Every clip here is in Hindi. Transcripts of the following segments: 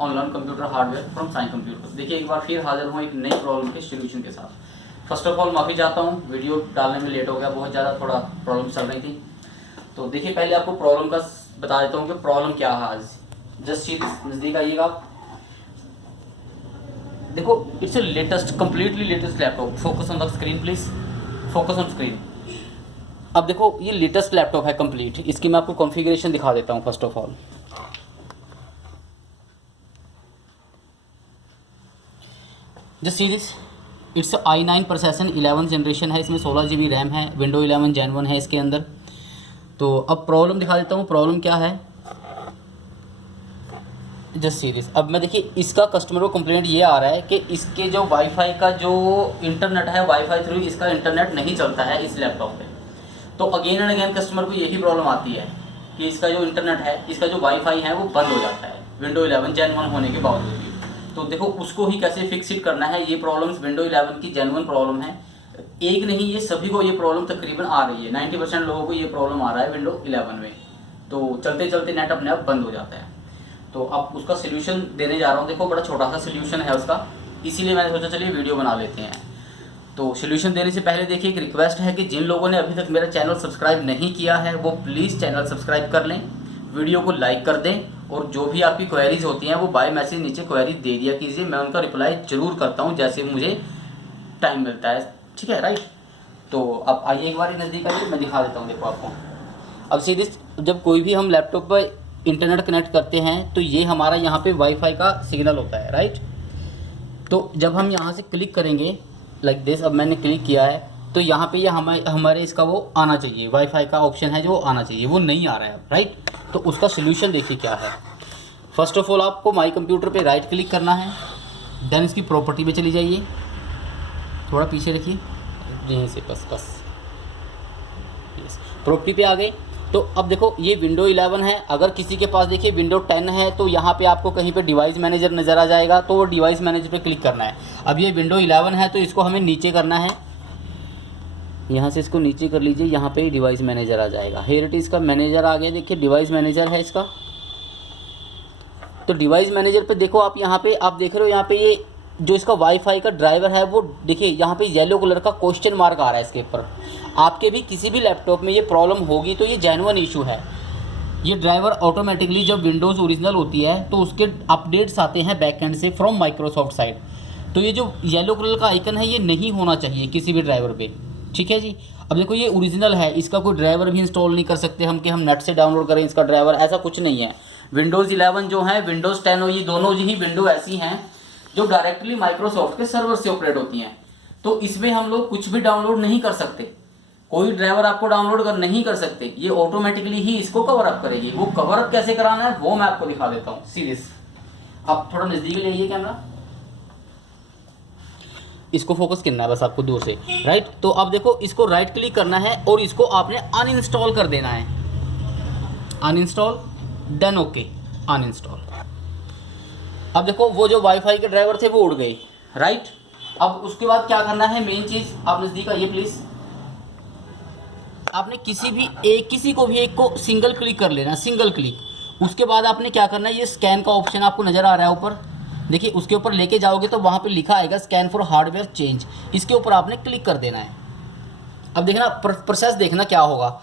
On learn computer hardware from sign computer. देखिए एक बार फिर हाजिर हूँ एक नई प्रॉब्लम के सोल्यूशन के साथ। फर्स्ट ऑफ ऑल माफ़ी चाहता हूँ, वीडियो डालने में लेट हो गया, बहुत ज़्यादा थोड़ा प्रॉब्लम चल रही थी। तो देखिए पहले आपको प्रॉब्लम का बता देता हूँ कि प्रॉब्लम क्या है आज। जस्ट सी दिस, नज़दीक आइएगा आप। देखो it's a latest, completely latest laptop. Focus on the screen please, focus on screen. अब देखो ये लेटेस्ट लैपटॉप है कंप्लीट। इसकी मैं आपको कॉन्फ़िगरेशन दिखा देता हूँ first of all. Just see this, it's i9 processor 11th generation है, इसमें 16 GB रैम है, विंडो 11 Gen 1 है इसके अंदर। तो अब प्रॉब्लम दिखा देता हूँ, प्रॉब्लम क्या है। जस्ट सी दिस, अब मैं देखिए इसका कस्टमर को कंप्लेंट ये आ रहा है कि इसके जो वाईफाई का जो इंटरनेट है, वाईफाई थ्रू इसका इंटरनेट नहीं चलता है इस लैपटॉप पे। तो अगेन एंड अगेन कस्टमर को यही प्रॉब्लम आती है कि इसका जो इंटरनेट है, इसका जो वाईफाई है वो बंद हो जाता है विंडो 11 Gen 1 होने के बावजूद भी। तो देखो उसको ही कैसे फिक्स इट करना है। ये प्रॉब्लम्स विंडो 11 की जेन्युइन प्रॉब्लम है, एक नहीं ये सभी को ये प्रॉब्लम तकरीबन आ रही है। 90% लोगों को ये प्रॉब्लम आ रहा है विंडो 11 में। तो चलते चलते नेट अपने आप बंद हो जाता है। तो अब उसका सोल्यूशन देने जा रहा हूँ। देखो बड़ा छोटा सा सोल्यूशन है उसका, इसीलिए मैंने सोचा चलिए वीडियो बना लेते हैं। तो सोल्यूशन देने से पहले देखिए एक रिक्वेस्ट है कि जिन लोगों ने अभी तक मेरा चैनल सब्सक्राइब नहीं किया है वो प्लीज़ चैनल सब्सक्राइब कर लें, वीडियो को लाइक कर दें, और जो भी आपकी क्वेरीज होती हैं वो बाय मैसेज नीचे क्वेरी दे दिया कीजिए। मैं उनका रिप्लाई जरूर करता हूँ जैसे मुझे टाइम मिलता है, ठीक है, राइट। तो अब आइए एक बार नज़दीक आइए, मैं दिखा देता हूँ। देखो आपको अब सीधे जब कोई भी हम लैपटॉप पर इंटरनेट कनेक्ट करते हैं तो ये हमारा यहाँ पे वाईफाई का सिग्नल होता है, राइट। तो जब हम यहाँ से क्लिक करेंगे लाइक दिस, अब मैंने क्लिक किया है तो यहाँ पे ये हमारे इसका वो आना चाहिए, वाईफाई का ऑप्शन है जो आना चाहिए, वो नहीं आ रहा है, राइट। तो उसका सोल्यूशन देखिए क्या है। फर्स्ट ऑफ ऑल आपको माई कंप्यूटर पे राइट क्लिक करना है, देन इसकी प्रॉपर्टी पे चली जाइए, थोड़ा पीछे रखिए यहीं से, बस प्रॉपर्टी पे आ गए। तो अब देखो ये विंडो 11 है, अगर किसी के पास देखिए विंडो 10 है तो यहाँ पे आपको कहीं पे डिवाइस मैनेजर नज़र आ जाएगा, तो वो डिवाइस मैनेजर पे क्लिक करना है। अब ये विंडो 11 है तो इसको हमें नीचे करना है, यहाँ से इसको नीचे कर लीजिए, यहाँ पे डिवाइस मैनेजर आ जाएगा। हेयर इट इसका मैनेजर आ गया, देखिए डिवाइस मैनेजर है इसका। तो डिवाइस मैनेजर पे देखो आप, यहाँ पे आप देख रहे हो, यहाँ पे ये जो इसका वाईफाई का ड्राइवर है वो देखिए यहाँ पे येलो कलर का क्वेश्चन मार्क आ रहा है इसके ऊपर। आपके भी किसी भी लैपटॉप में ये प्रॉब्लम होगी तो ये जेन्युइन इशू है। ये ड्राइवर ऑटोमेटिकली जब विंडोज़ ओरिजिनल होती है तो उसके अपडेट्स आते हैं बैकएंड से फ्रॉम माइक्रोसॉफ्ट साइड। तो ये जो येलो कलर का आइकन है ये नहीं होना चाहिए किसी भी ड्राइवर पे, ठीक है जी। अब देखो ये ओरिजिनल है, इसका कोई ड्राइवर भी इंस्टॉल नहीं कर सकते हम कि हम नेट से डाउनलोड करें इसका ड्राइवर, ऐसा कुछ नहीं है। विंडोज़ 11 जो है, विंडोज़ 10 और ये दोनों ही विंडो ऐसी हैं जो डायरेक्टली माइक्रोसॉफ्ट के सर्वर से ऑपरेट होती हैं। तो इसमें हम लोग कुछ भी डाउनलोड नहीं कर सकते, कोई ड्राइवर आपको डाउनलोड नहीं कर सकते, ये ऑटोमेटिकली ही इसको कवर अप करेगी। वो कवर अप कैसे कराना है वो मैं आपको दिखा देता हूँ सीरीज। आप थोड़ा नज़दीक ले आइए कैमरा, इसको फोकस करना है बस आपको दूर से, राइट। तो अब देखो इसको राइट क्लिक करना है और इसको आपने अनइंस्टॉल कर देना है, अनइंस्टॉल, देन ओके, अनइंस्टॉल। अब देखो वो जो वाईफाई के ड्राइवर थे वो उड़ गए, राइट। अब उसके बाद क्या करना है, मेन चीज़, आप नज़दीक आइए प्लीज़। आपने किसी को भी एक को सिंगल क्लिक कर लेना, सिंगल क्लिक। उसके बाद आपने क्या करना है, ये स्कैन का ऑप्शन आपको नज़र आ रहा है ऊपर, देखिए उसके ऊपर लेके जाओगे तो वहाँ पे लिखा आएगा स्कैन फॉर हार्डवेयर चेंज, इसके ऊपर आपने क्लिक कर देना है। अब देखना प्रोसेस देखना क्या होगा।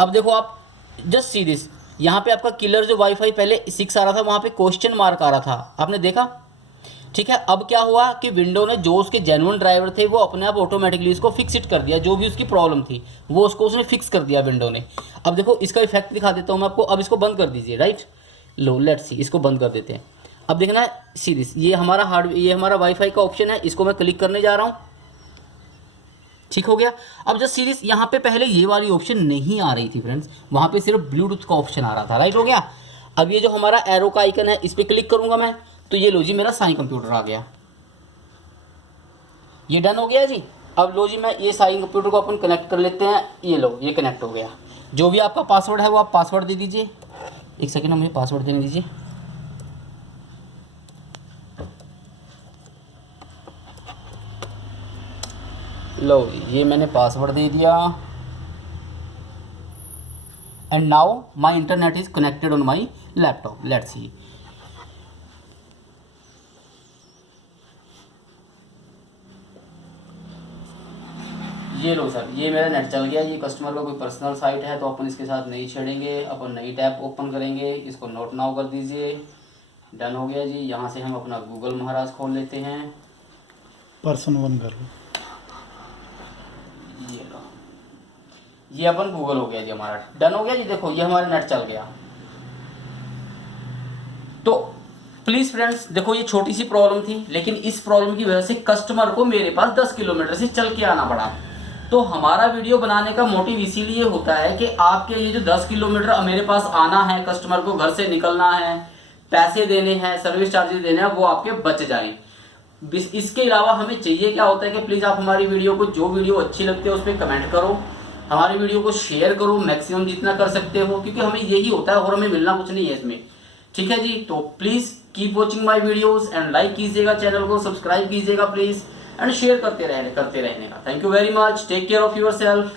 अब देखो आप जस्ट सी दिस, यहाँ पे आपका किलर जो वाईफाई पहले 6 आ रहा था वहाँ पे क्वेश्चन मार्क आ रहा था, आपने देखा, ठीक है। अब क्या हुआ कि विंडो ने जो उसके जेन्युइन ड्राइवर थे वो अपने आप ऑटोमेटिकली इसको फिक्स इट कर दिया, जो भी उसकी प्रॉब्लम थी वो उसको उसने फिक्स कर दिया विंडो ने। अब देखो इसका इफेक्ट दिखा देता हूँ मैं आपको। अब इसको बंद कर दीजिए, राइट, लो लेट्स सी, इसको बंद कर देते हैं। अब देखना है सीरीज, ये हमारा वाईफाई का ऑप्शन है, इसको मैं क्लिक करने जा रहा हूँ, ठीक हो गया। अब जस्ट सीरीज यहाँ पे पहले ये वाली ऑप्शन नहीं आ रही थी फ्रेंड्स, वहाँ पे सिर्फ ब्लूटूथ का ऑप्शन आ रहा था, राइट हो गया। अब ये जो हमारा एरो का आइकन है इस पर क्लिक करूँगा मैं तो ये लो जी मेरा साइन कंप्यूटर आ गया, ये डन हो गया जी। अब लो जी मैं ये साइन कंप्यूटर को अपन कनेक्ट कर लेते हैं, ये लो ये कनेक्ट हो गया। जो भी आपका पासवर्ड है वो आप पासवर्ड दे दीजिए, एक सेकेंड मुझे पासवर्ड देने दीजिए। लो ये मैंने पासवर्ड दे दिया and now my internet is connected on my laptop, let's see. ये लो सर, ये मेरा नेट चल गया। ये कस्टमर का कोई पर्सनल साइट है तो अपन इसके साथ नहीं छेड़ेंगे, अपन नई टैब ओपन करेंगे। इसको नोट नाउ कर दीजिए। डन हो गया जी। यहाँ से हम अपना गूगल महाराज खोल लेते हैं। पर्सन 1 कर लो। ये लो, ये अपन गूगल हो गया जी हमारा। डन हो गया जी। देखो ये हमारा नेट चल गया। तो प्लीज़ फ्रेंड्स देखो, ये छोटी सी प्रॉब्लम थी, लेकिन इस प्रॉब्लम की वजह से कस्टमर को मेरे पास 10 किलोमीटर से चल के आना पड़ा। तो हमारा वीडियो बनाने का मोटिव इसीलिए होता है कि आपके ये जो 10 किलोमीटर मेरे पास आना है, कस्टमर को घर से निकलना है, पैसे देने हैं, सर्विस चार्जेस देने हैं, वो आपके बच जाएं। इसके अलावा हमें चाहिए क्या होता है कि प्लीज़ आप हमारी वीडियो को, जो वीडियो अच्छी लगती है उस पर कमेंट करो, हमारी वीडियो को शेयर करो मैक्सिमम जितना कर सकते हो, क्योंकि हमें यही होता है और हमें मिलना कुछ नहीं है इसमें। ठीक है जी। तो please keep watching my videos and like कीजिएगा, चैनल को सब्सक्राइब कीजिएगा प्लीज़, एंड शेयर करते रहने का। Thank you very much. Take care of your self.